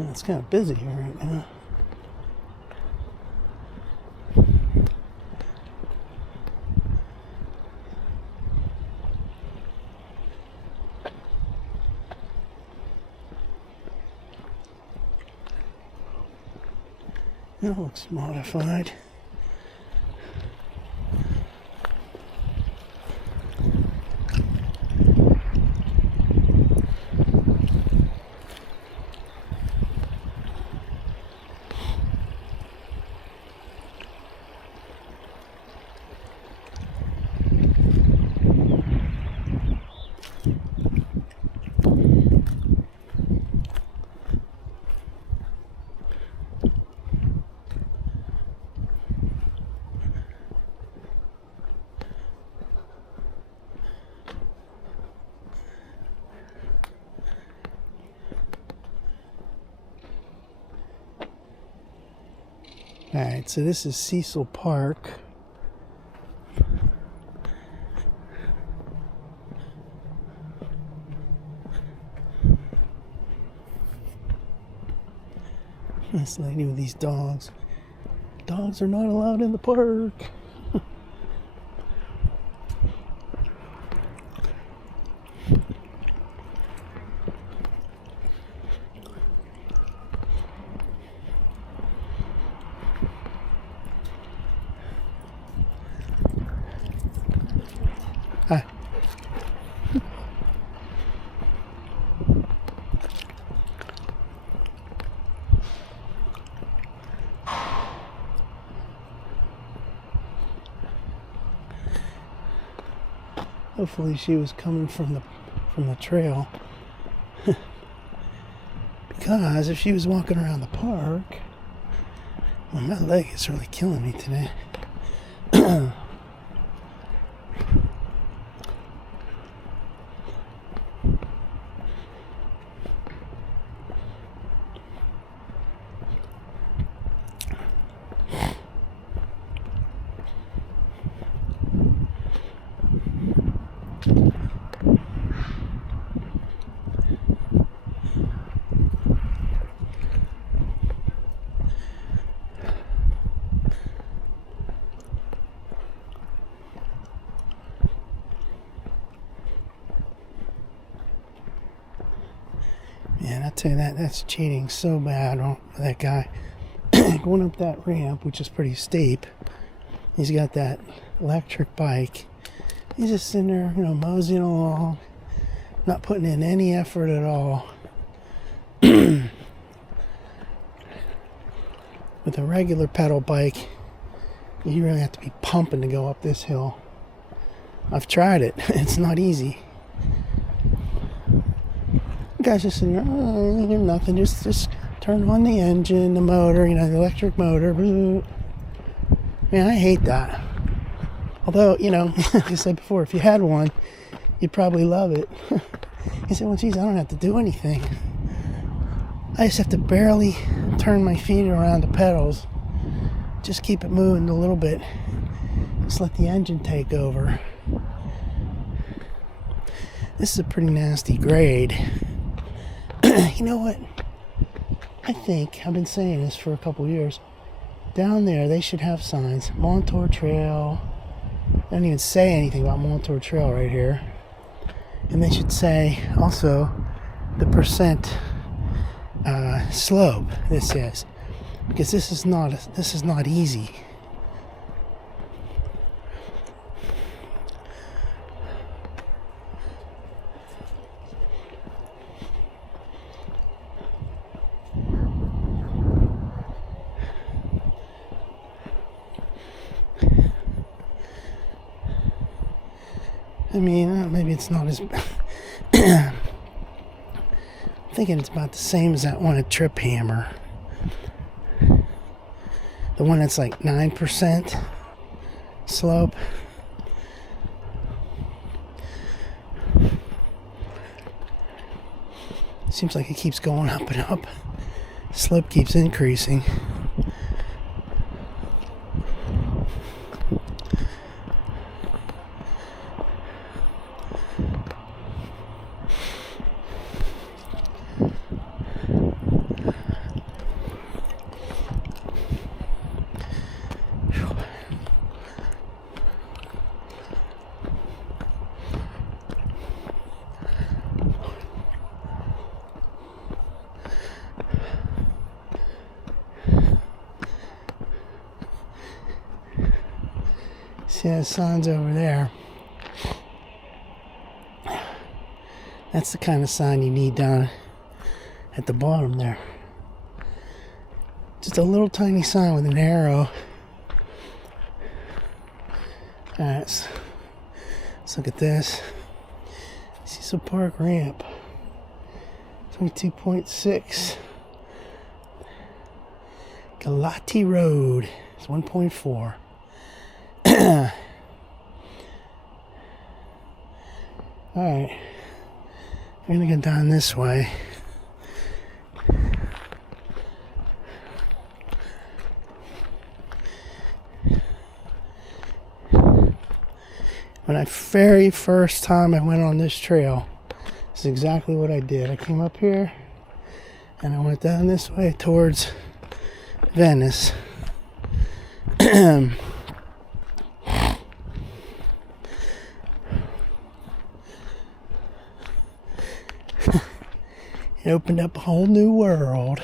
Yeah, it's kind of busy here right now. That looks modified. Alright, so this is Cecil Park. This lady with these dogs. Dogs are not allowed in the park. Hi. Hopefully she was coming from the trail. Because if she was walking around the park, well, my leg is really killing me today. Man, I tell you that's cheating so bad on that guy. Going up that ramp, which is pretty steep. He's got that electric bike. He's just sitting there, moseying along, not putting in any effort at all. With a regular pedal bike, you really have to be pumping to go up this hill. I've tried it. It's not easy. The guy's just sitting there, nothing, just turn on the engine, the motor, the electric motor. Man, I hate that. Although, like I said before, if you had one, you'd probably love it. He said, well, geez, I don't have to do anything. I just have to barely turn my feet around the pedals. Just keep it moving a little bit. Just let the engine take over. This is a pretty nasty grade. You know what? I think, I've been saying this for a couple years. Down there, they should have signs. Montour Trail. They don't even say anything about Montour Trail right here. And they should say also the percent slope this is. Because this is not easy. I mean, maybe it's not as... I'm thinking it's about the same as that one at Trip Hammer. The one that's like 9% slope. Seems like it keeps going up and up. Slope keeps increasing. See those signs over there? That's the kind of sign you need down at the bottom there. Just a little tiny sign with an arrow. Alright, let's look at this. Cecil Park ramp. 22.6. Galati Road. It's 1.4. Alright. I'm gonna go down this way. When I very first time I went on this trail, this is exactly what I did. I came up here and I went down this way towards Venice. It opened up a whole new world.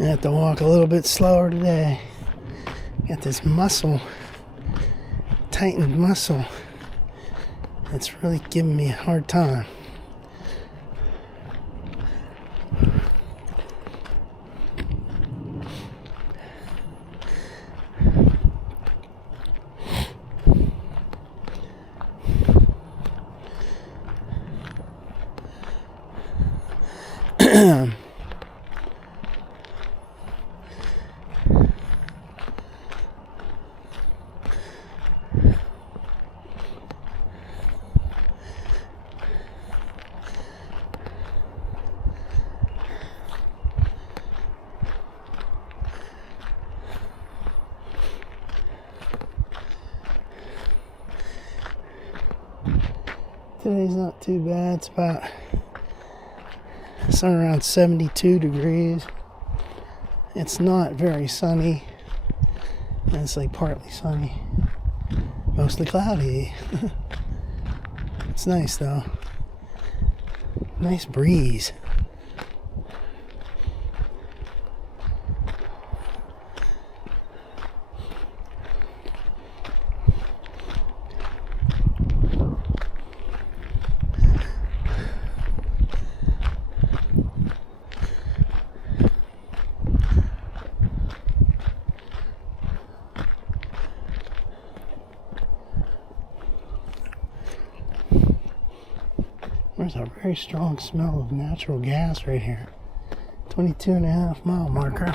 I have to walk a little bit slower today. Got this muscle, tightened muscle. It's really giving me a hard time. Today's not too bad. It's around 72 degrees. It's not very sunny. It's like partly sunny, mostly cloudy. It's nice though. Nice breeze. There's a very strong smell of natural gas right here. 22.5 mile marker.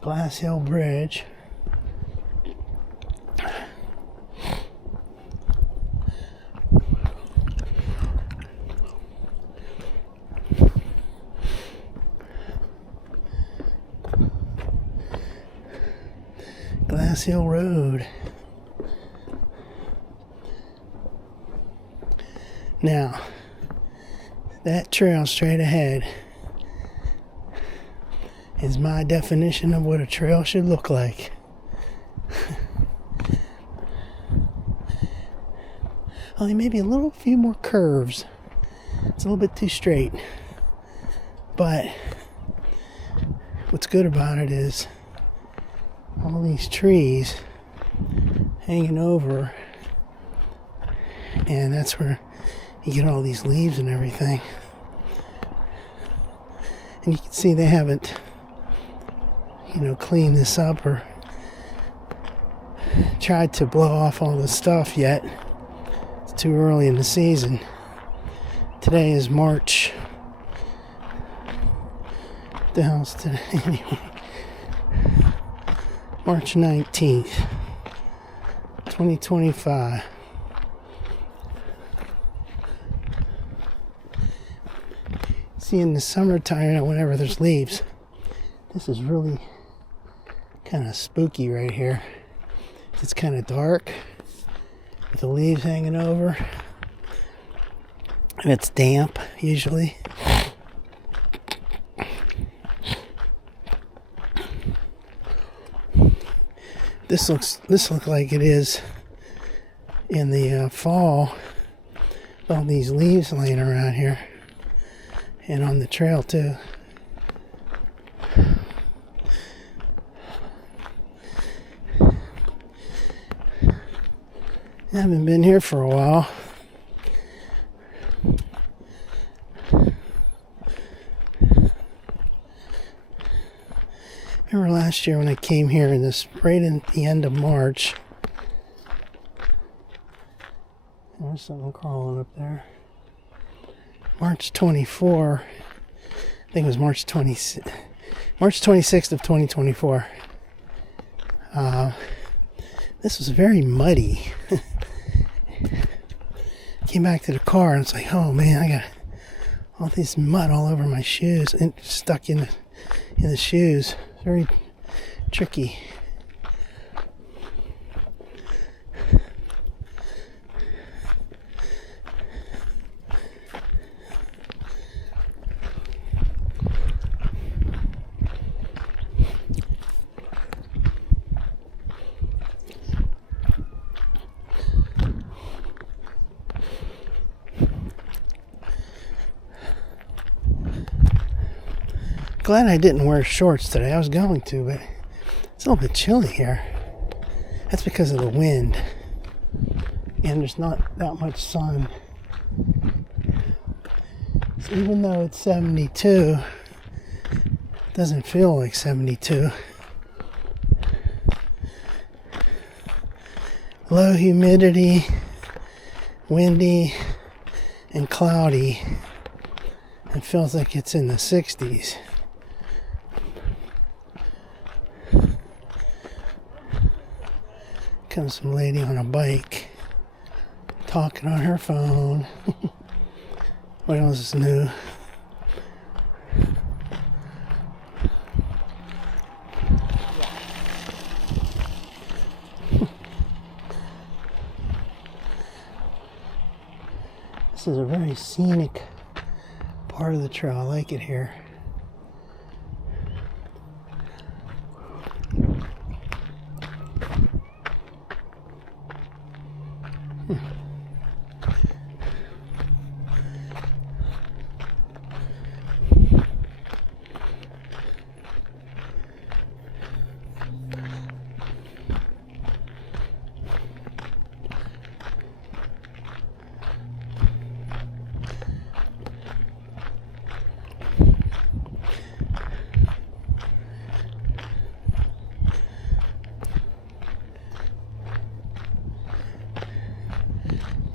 Glass Hill Bridge. Glass Hill Road. Now, that trail straight ahead is my definition of what a trail should look like. Only maybe a few more curves. It's a little bit too straight. But what's good about it is all these trees hanging over, and that's where you get all these leaves and everything. And you can see they haven't, cleaned this up or tried to blow off all the stuff yet. It's too early in the season. Today is March. What the hell's today anyway? March 19th, 2025. See, in the summertime, whenever there's leaves, this is really kind of spooky right here. It's kind of dark with the leaves hanging over, and it's damp usually. This looks like it is in the fall. All these leaves laying around here, and on the trail too. I haven't been here for a while. Remember last year when I came here in this, right in the end of March. There's something crawling up there. March 24. I think it was March 26th of 2024. This was very muddy. Came back to the car and it's like, oh man, I got all this mud all over my shoes and stuck in the shoes. Very tricky. Glad I didn't wear shorts today. I was going to, but it's a little bit chilly here. That's because of the wind. And there's not that much sun. So even though it's 72, it doesn't feel like 72. Low humidity, windy, and cloudy. It feels like it's in the 60s. Comes some lady on a bike talking on her phone. What else is new? This is a very scenic part of the trail. I like it here.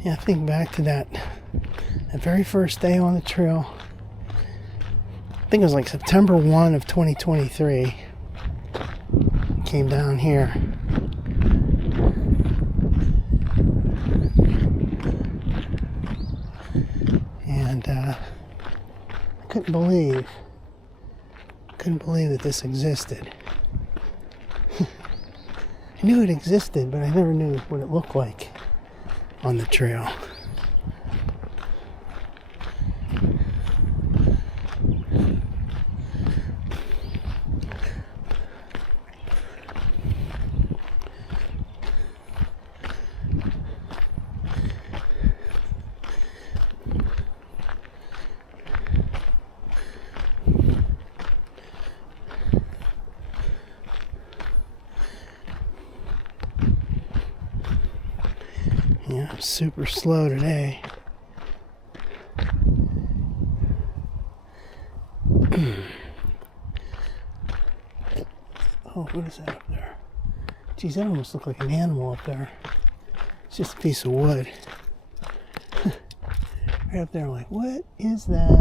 Yeah, I think back to that very first day on the trail. I think it was like September 1 of 2023. Came down here. And I couldn't believe that this existed. I knew it existed, but I never knew what it looked like on the trail. Yeah, I'm super slow today. Oh, what is that up there? Geez, that almost looked like an animal up there. It's just a piece of wood. Right up there, I'm like, what is that?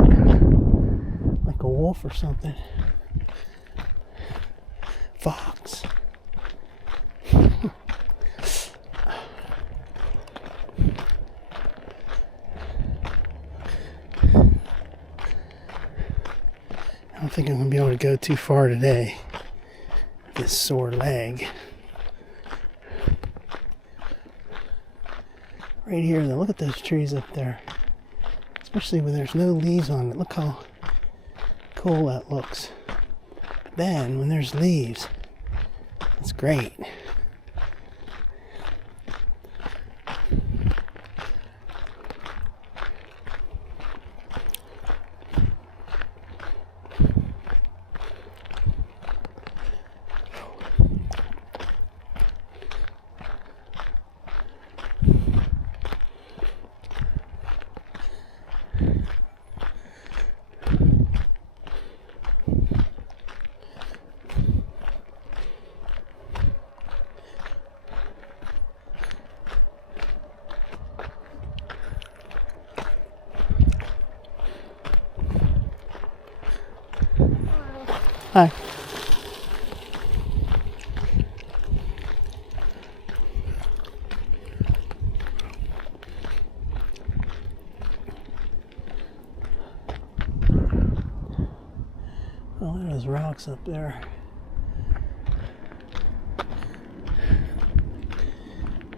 Like a wolf or something. Fox. I don't think I'm going to be able to go too far today with this sore leg. Right here, though, look at those trees up there. Especially when there's no leaves on it. Look how cool that looks. But then, when there's leaves, it's great. Hi. Oh, look at those rocks up there.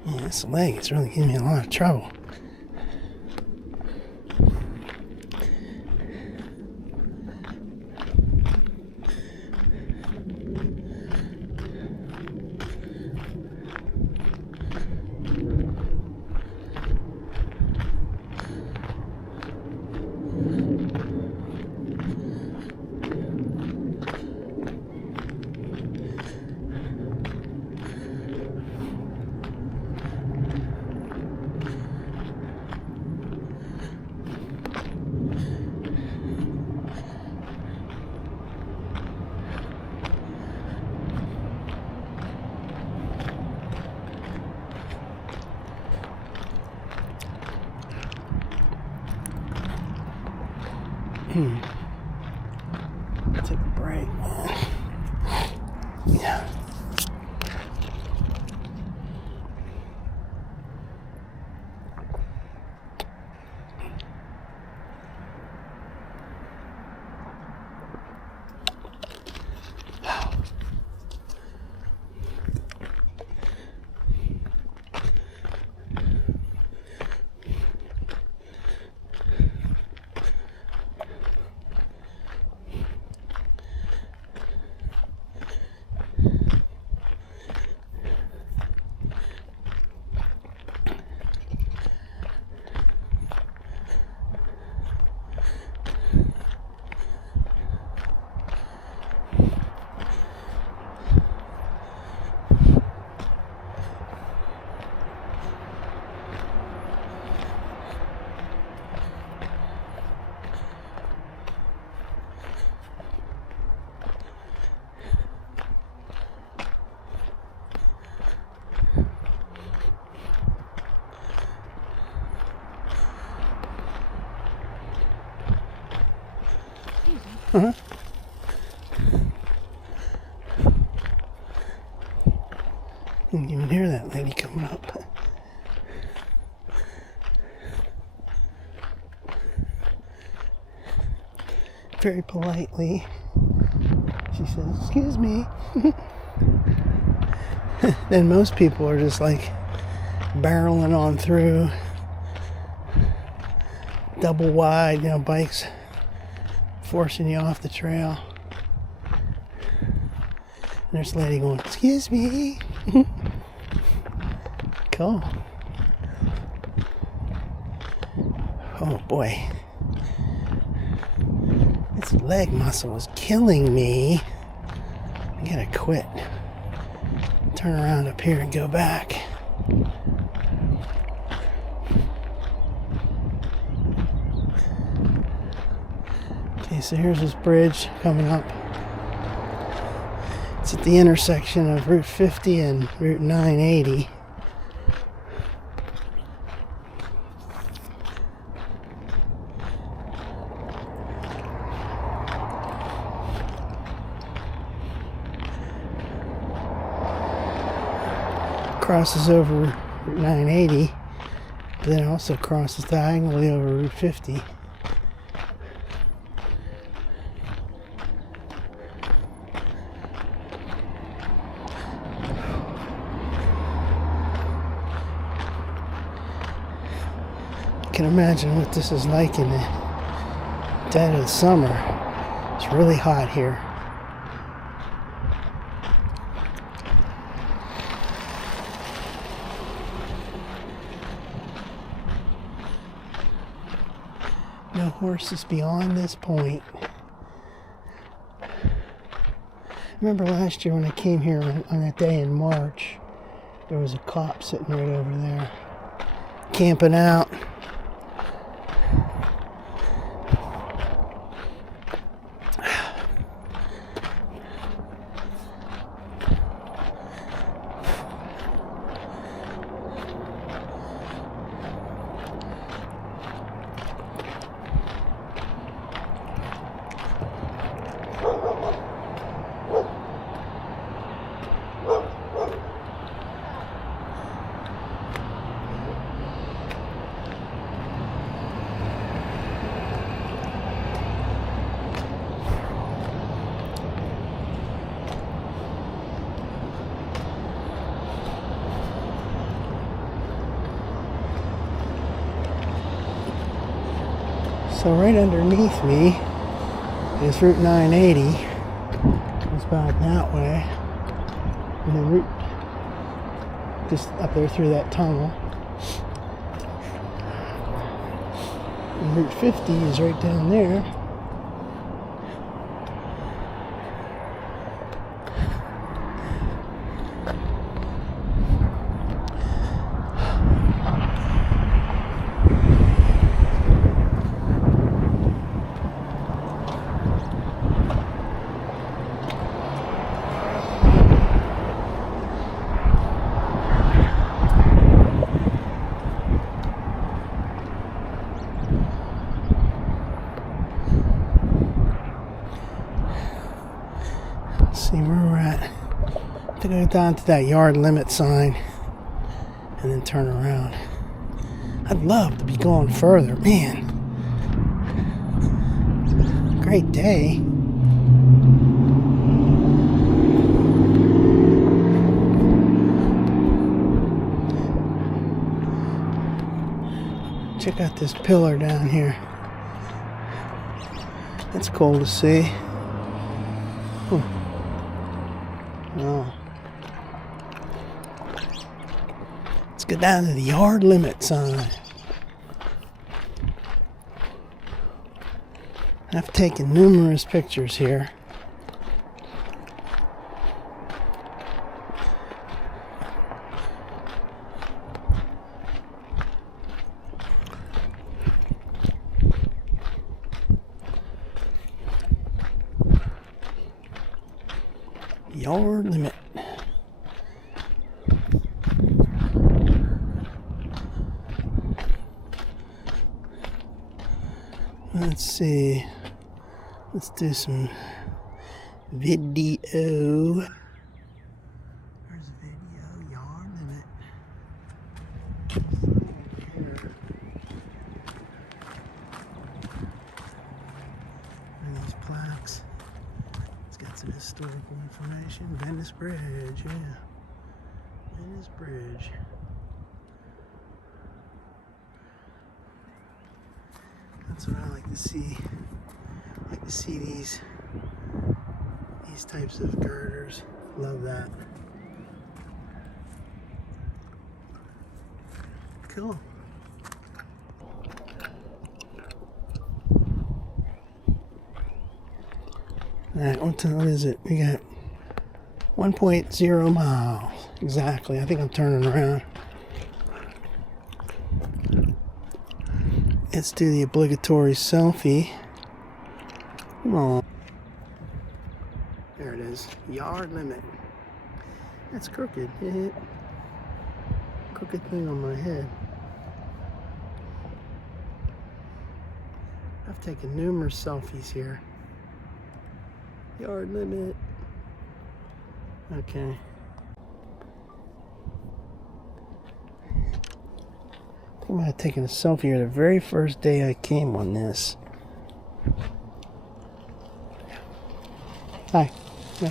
Yeah, this leg is really giving me a lot of trouble. Take a break. Yeah. Uh-huh. You can even hear that lady coming up. Very politely, she says, "Excuse me." Then most people are just like barreling on through, double wide, bikes forcing you off the trail. And there's a lady going, "Excuse me." Cool. Oh boy. This leg muscle is killing me. I gotta quit. Turn around up here and go back. Okay, so here's this bridge coming up. It's at the intersection of Route 50 and Route 980. Crosses over Route 980, but then also crosses diagonally over Route 50. I can imagine what this is like in the dead of the summer. It's really hot here. No horses beyond this point. I remember last year when I came here on that day in March, there was a cop sitting right over there, camping out. So right underneath me is Route 980. It's back that way. And then Route just up there through that tunnel. And Route 50 is right down there. See where we're at. To go down to that yard limit sign and then turn around. I'd love to be going further. Man, great day. Check out this pillar down here. That's cool to see. Oh. Let's go down to the yard limit sign. I've taken numerous pictures here. Yard limit. Let's see. Let's do some video. Where's video? Yard limit. And these plaques. It's got some historical information. Venice Bridge, yeah. Venice Bridge. That's what I like to see. I like to see these types of girders. Love that. Cool. Alright, what is it? We got 1.0 miles. Exactly. I think I'm turning around. Let's do the obligatory selfie. Come on. There it is. Yard limit. That's crooked. Crooked thing on my head. I've taken numerous selfies here. Yard limit. Okay. I might have taken a selfie here the very first day I came on this. Hi. Yeah.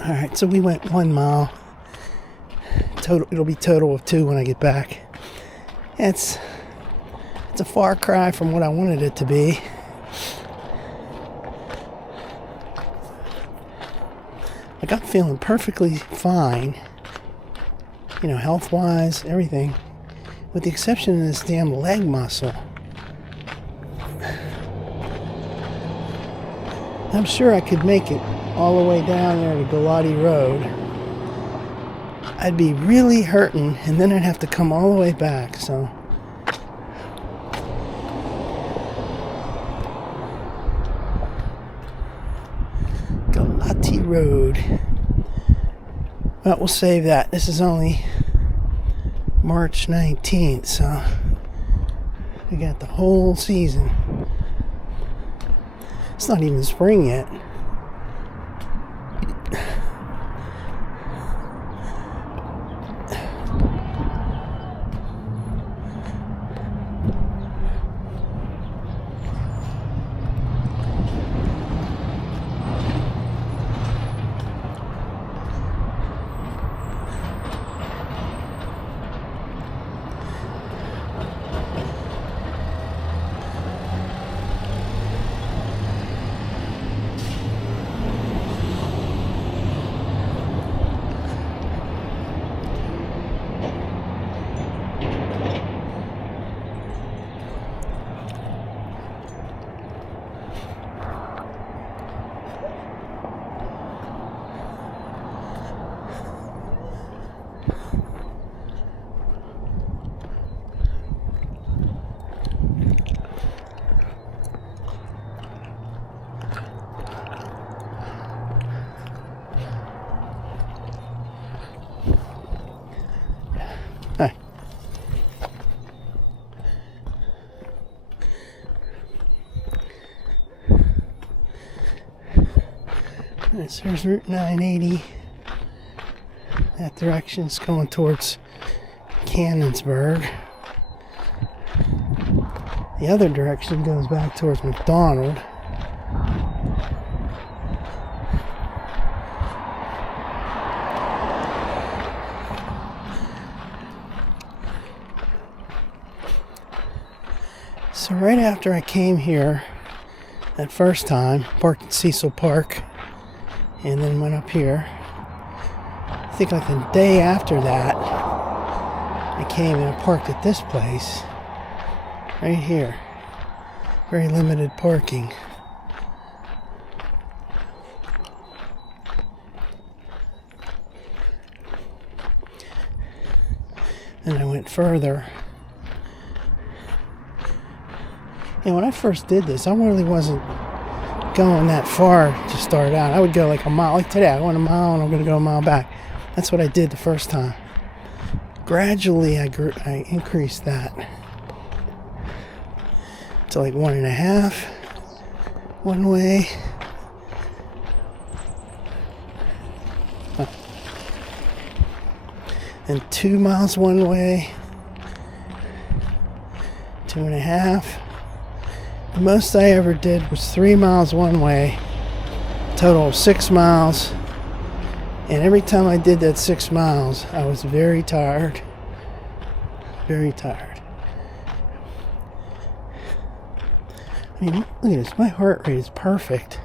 Alright, so we went 1 mile. It'll be total of 2 when I get back. It's a far cry from what I wanted it to be. Like, I'm feeling perfectly fine, you know, health-wise, everything, with the exception of this damn leg muscle. I'm sure I could make it all the way down there to Galati Road. I'd be really hurting, and then I'd have to come all the way back, so. Galati Road. But we'll save that. This is only March 19th, so we got the whole season. It's not even spring yet. There's Route 980. That direction's going towards Cannonsburg. The other direction goes back towards McDonald. So right after I came here that first time, parked at Cecil Park, and then went up here. I think like the day after that, I came and I parked at this place, right here. Very limited parking. Then I went further. And when I first did this, I really wasn't going that far to start out. I would go like a mile. Like today, I went a mile and I'm going to go a mile back. That's what I did the first time. Gradually, I increased that to like 1.5 one way. And 2 miles one way. 2.5. The most I ever did was 3 miles one way. Total of 6 miles. And every time I did that 6 miles, I was very tired. Very tired. I mean, look at this. My heart rate is perfect.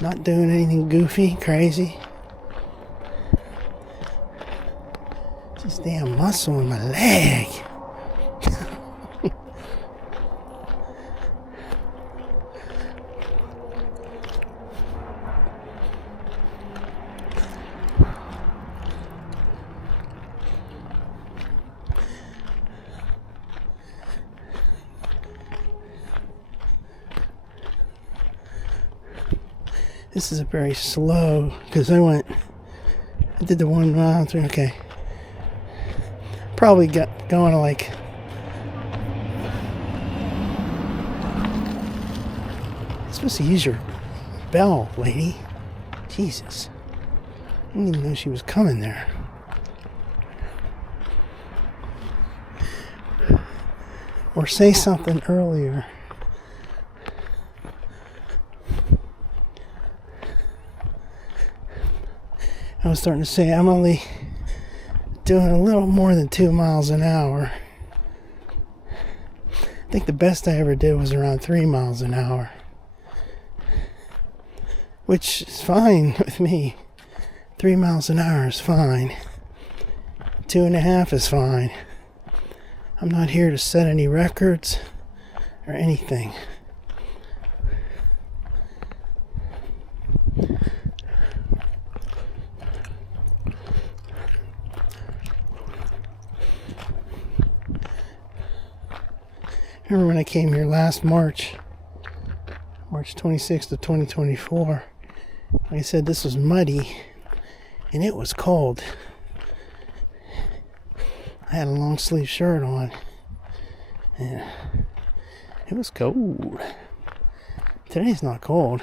Not doing anything goofy, crazy. Just damn muscle in my leg. This is a very slow, because I did the 1 mile, 3, okay. Probably got going to like, I'm supposed to use your bell, lady. Jesus. I didn't even know she was coming there. Or say something earlier. I was starting to say I'm only doing a little more than 2 miles an hour. I think the best I ever did was around 3 miles an hour. Which is fine with me. 3 miles an hour is fine. 2.5 is fine. I'm not here to set any records or anything. Remember when I came here last March 26th of 2024, like I said, this was muddy and it was cold. I had a long sleeve shirt on and it was cold. Today's not cold.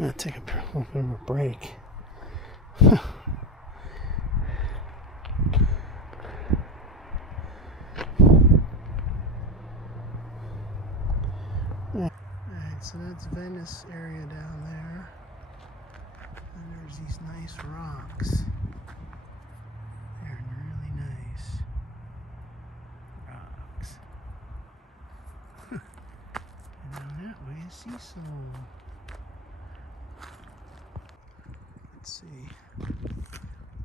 I'm going to take a little bit of a break. Alright, so that's Venice area down there. And there's these nice rocks. They're really nice rocks. And down that way is Cecil. Let's see. Where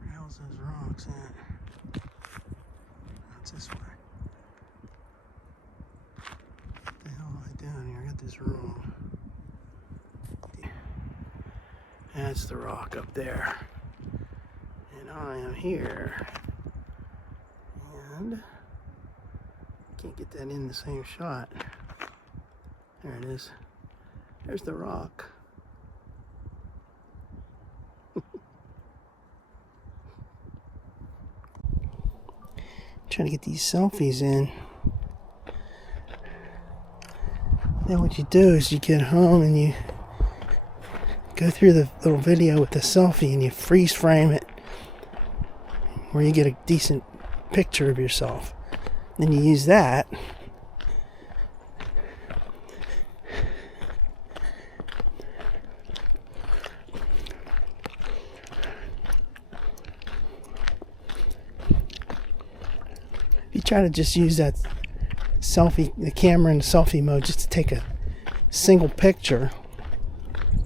the hell's those rocks at? That's this way. What the hell am I doing here? I got this wrong. That's the rock up there. And I am here. And can't get that in the same shot. There it is. There's the rock. Trying to get these selfies in. Then what you do is you get home and you go through the little video with the selfie and you freeze frame it where you get a decent picture of yourself. Then you use that if you try to just use that selfie, the camera in the selfie mode, just to take a single picture,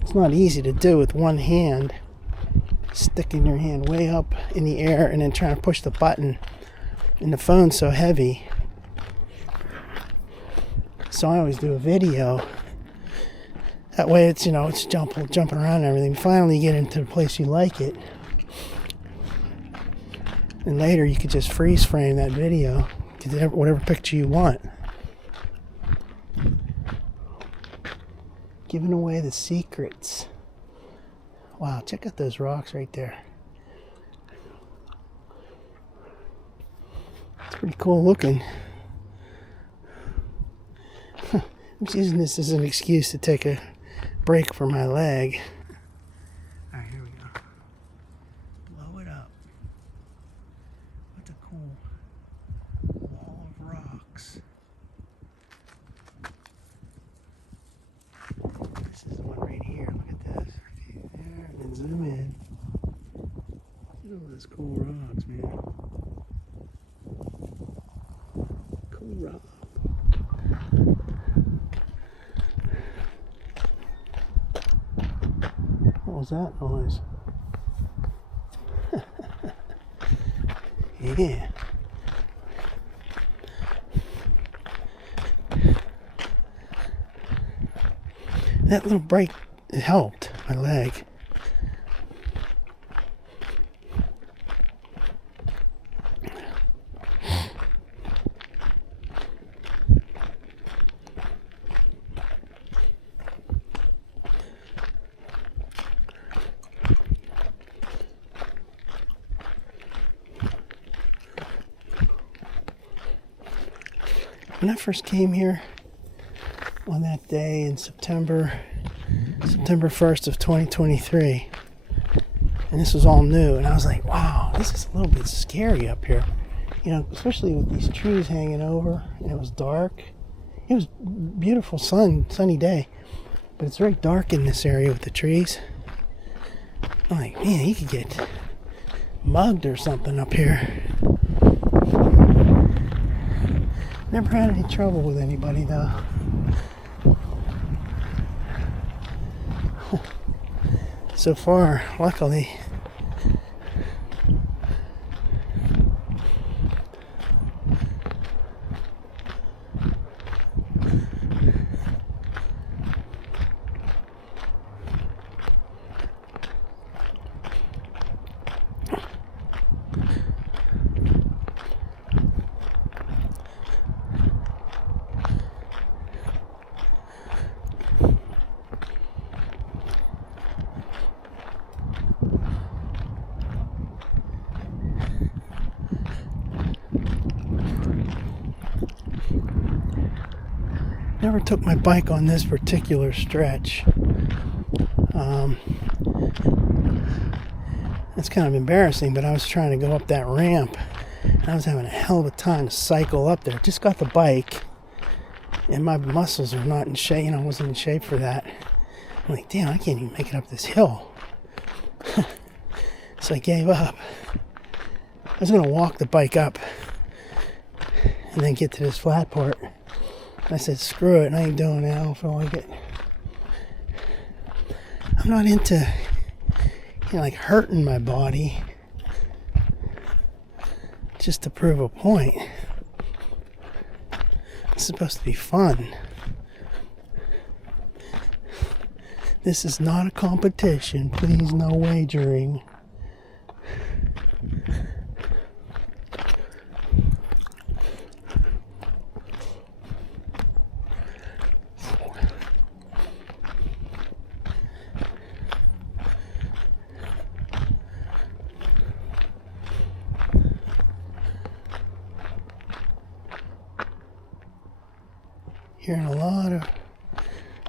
it's not easy to do with one hand, sticking your hand way up in the air and then trying to push the button, and the phone's so heavy. So I always do a video. That way it's, it's jumping around and everything. Finally you get into the place you like it. And later you could just freeze frame that video, get whatever picture you want. Giving away the secrets. Wow, check out those rocks right there. It's pretty cool looking. I'm just using this as an excuse to take a break for my leg. Alright, here we go. Blow it up. What's a cool wall of rocks? This is one right here. Look at this. There, and then zoom in. Look at all those cool rocks, man. Cool rock. What was that noise? Yeah. That little break, it helped my leg. When I first came here on that day in September 1st of 2023, and this was all new, and I was like, wow, this is a little bit scary up here, especially with these trees hanging over, and it was dark. It was beautiful sunny day, but it's very dark in this area with the trees. I'm like, man, you could get mugged or something up here. Never had any trouble with anybody though. So far, luckily. Never took my bike on this particular stretch. It's kind of embarrassing, but I was trying to go up that ramp and I was having a hell of a time to cycle up there. Just got the bike and my muscles are not in shape. I wasn't in shape for that. I'm like, damn, I can't even make it up this hill. So I gave up. I was going to walk the bike up and then get to this flat part. I said, screw it, I ain't doing it, I don't feel like it. I'm not into, like hurting my body just to prove a point. It's supposed to be fun. This is not a competition, please, no wagering. Hearing a lot of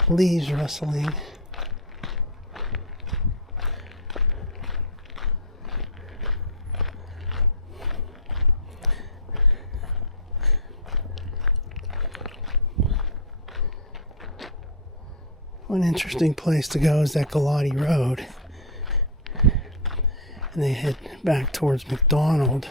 leaves rustling. One interesting place to go is that Galati Road. And they head back towards McDonald.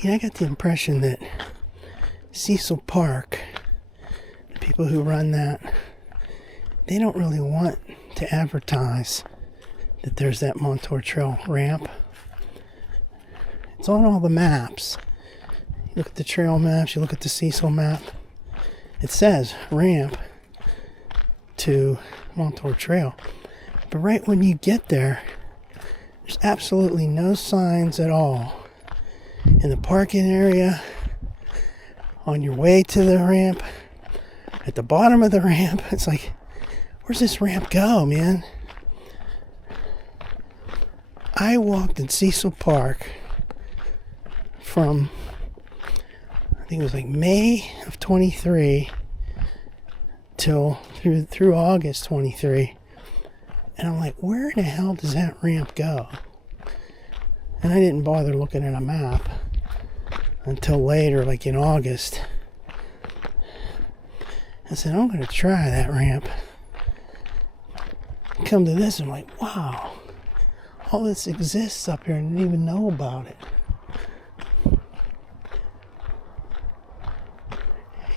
Yeah, I got the impression that Cecil Park, the people who run that, they don't really want to advertise that there's that Montour Trail ramp. It's on all the maps. You look at the trail maps, you look at the Cecil map, it says ramp to Montour Trail. But right when you get there, there's absolutely no signs at all. In the parking area, on your way to the ramp, at the bottom of the ramp, it's like, where's this ramp go, man? I walked in Cecil Park from, I think it was like May of 23 till through August 23. And I'm like, where the hell does that ramp go? And I didn't bother looking at a map until later, like in August. I said, I'm going to try that ramp. Come to this, I'm like, wow, all this exists up here and I didn't even know about it.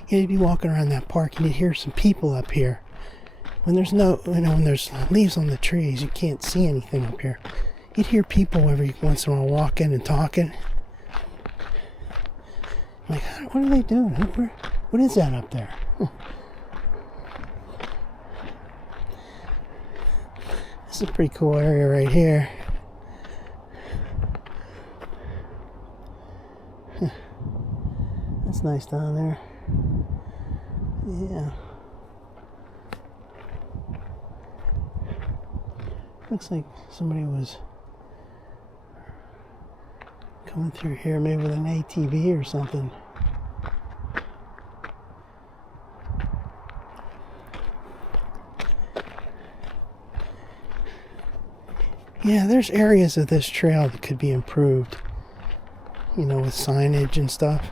You'd be walking around that park and you'd hear some people up here. When there's when there's leaves on the trees, you can't see anything up here. You'd hear people every once in a while walking and talking. I'm like, what are they doing? What is that up there? This is a pretty cool area right here. That's nice down there. Yeah. Looks like somebody was coming through here, maybe with an ATV or something. Yeah, there's areas of this trail that could be improved, with signage and stuff.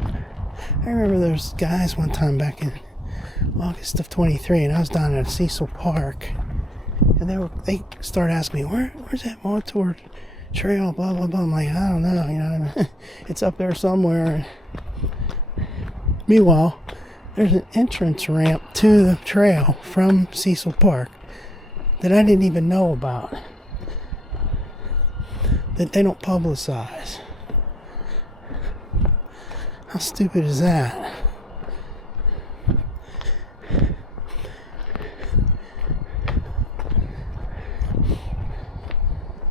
I remember there was guys one time back in August of 23, and I was down at Cecil Park, and they started asking me, where's that Montour Trail, blah, blah, blah. I'm like, I don't know, it's up there somewhere. Meanwhile, there's an entrance ramp to the trail from Cecil Park that I didn't even know about, that they don't publicize. How stupid is that?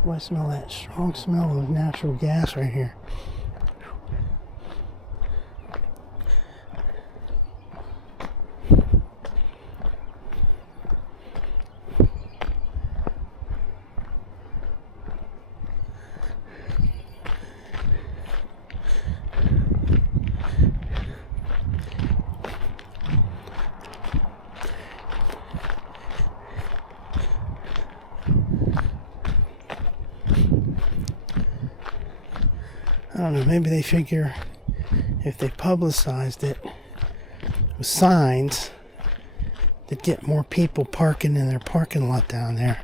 Oh, I smell that strong smell of natural gas right here. I don't know, maybe they figure if they publicized it with signs, they'd get more people parking in their parking lot down there.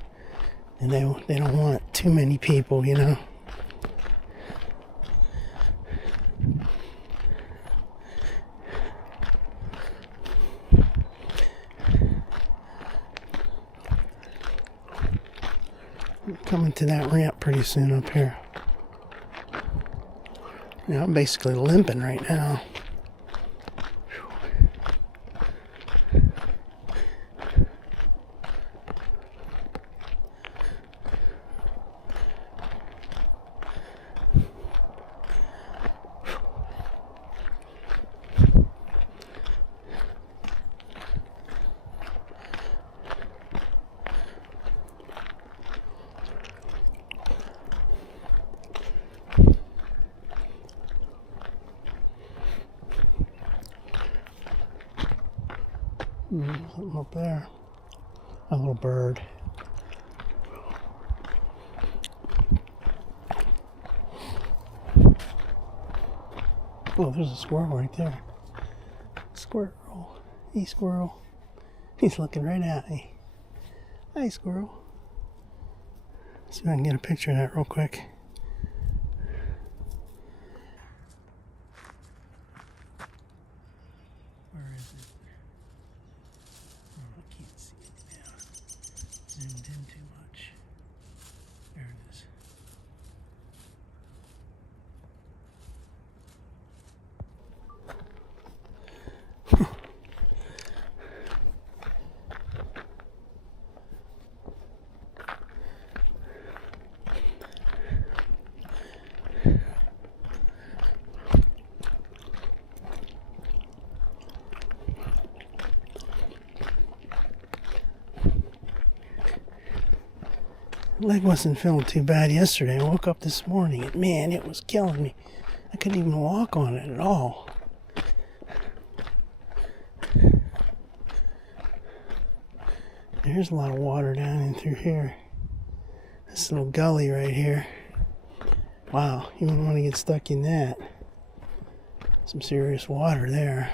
And they don't want too many people, I'm coming to that ramp pretty soon up here. I'm basically limping right now. Something up there. A little bird. Oh, there's a squirrel right there. Squirrel. Hey, squirrel. He's looking right at me. Hi, squirrel. See if I can get a picture of that real quick. Where is it? Oh, I can't see it now. Zoomed in too much. There it is. Leg wasn't feeling too bad yesterday. I woke up this morning and man, it was killing me. I couldn't even walk on it at all. There's a lot of water down in through here. This little gully right here. Wow, you wouldn't want to get stuck in that. Some serious water there.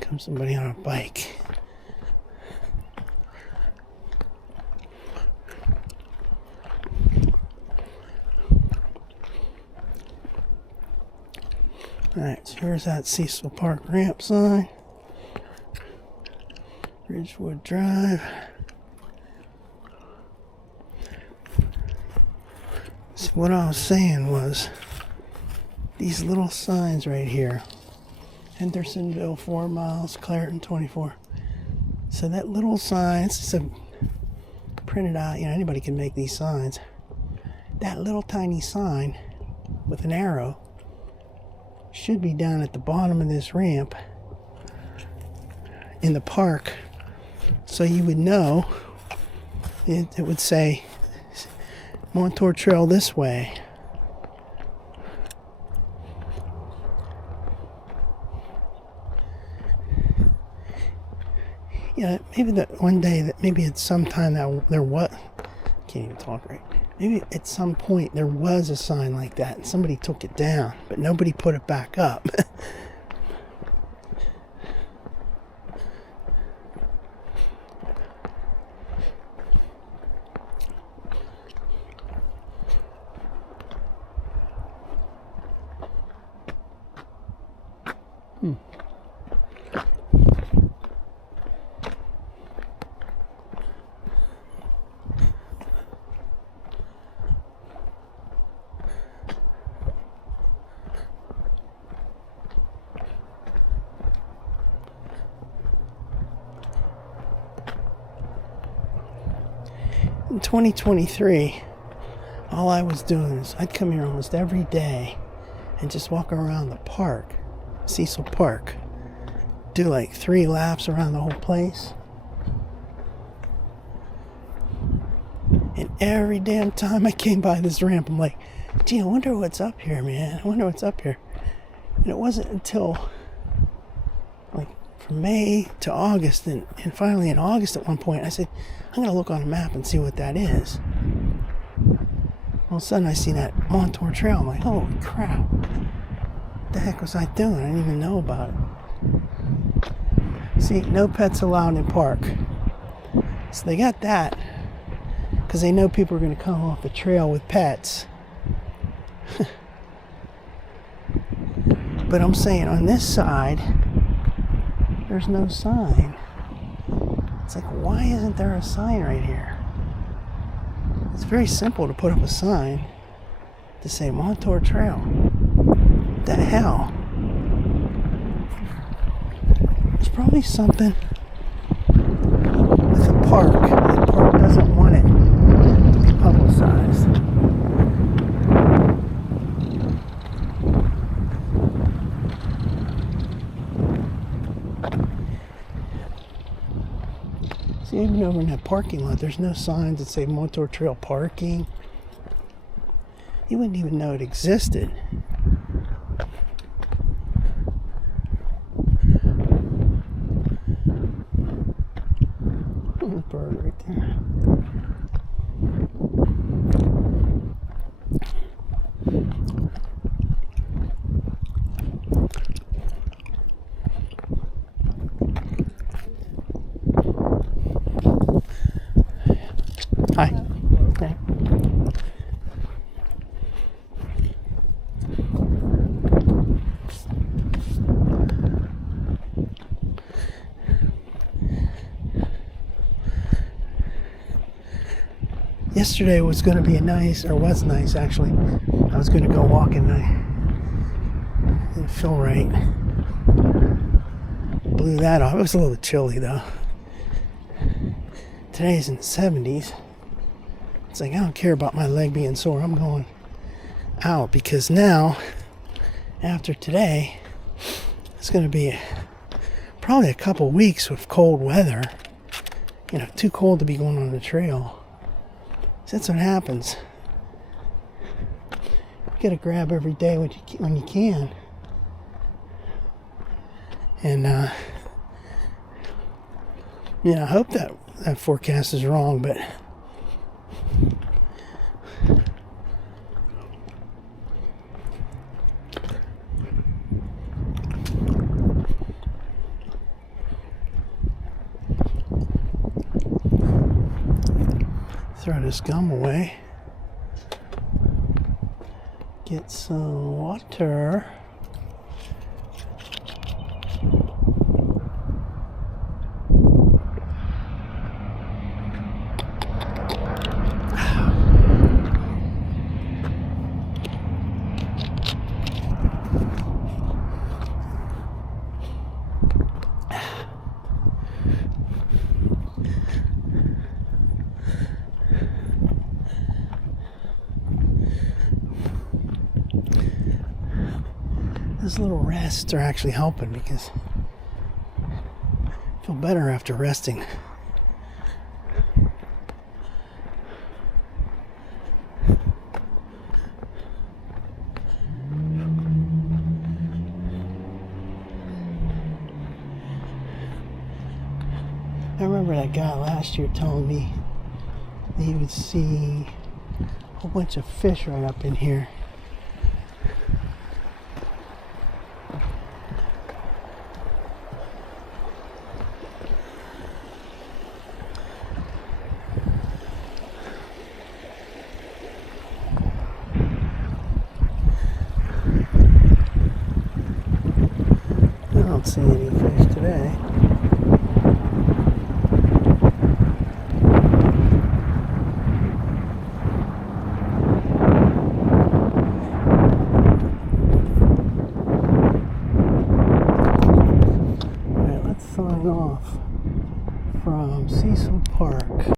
Comes somebody on a bike. Alright, so here's that Cecil Park ramp sign. Ridgewood Drive. So what I was saying was, these little signs right here. Hendersonville 4 miles, Clareton 24. So that little sign, it's a printed out, anybody can make these signs. That little tiny sign with an arrow should be down at the bottom of this ramp in the park, so you would know. It would say Montour Trail this way. Maybe that one day, that maybe at some time that there was, can't even talk right. Maybe at some point there was a sign like that and somebody took it down, but nobody put it back up. In 2023, all I was doing is I'd come here almost every day and just walk around the park, Cecil Park, do like 3 laps around the whole place. And every damn time I came by this ramp, I'm like, gee, I wonder what's up here, man. I wonder what's up here. And it wasn't until like from May to August, and finally in August at one point, I said, I'm going to look on a map and see what that is. All of a sudden I see that Montour Trail. I'm like, holy crap. What the heck was I doing? I didn't even know about it. See, no pets allowed in park. So they got that because they know people are going to come off the trail with pets. But I'm saying on this side, there's no sign. It's like, why isn't there a sign right here? It's very simple to put up a sign to say Montour Trail. What the hell? There's probably something with the park. The park doesn't want it to be publicized. See, Even over in that parking lot, there's no signs that say Montour Trail parking. You wouldn't even know it existed. There's a bird right there. Hi. Okay. Yesterday was going to be was nice actually. I was going to go walking and I didn't feel right. Blew that off. It was a little chilly though. Today's in the 70s. It's like, I don't care about my leg being sore. I'm going out because now, after today, it's going to be probably a couple weeks with cold weather. You know, too cold to be going on the trail. So that's what happens. You got to grab every day when you can. And, I hope that forecast is wrong, but throw this gum away. Get some water. These little rests are actually helping because I feel better after resting. I remember that guy last year telling me that he would see a whole bunch of fish right up in here. I don't see any fish today. Alright, let's sign off from Cecil Park.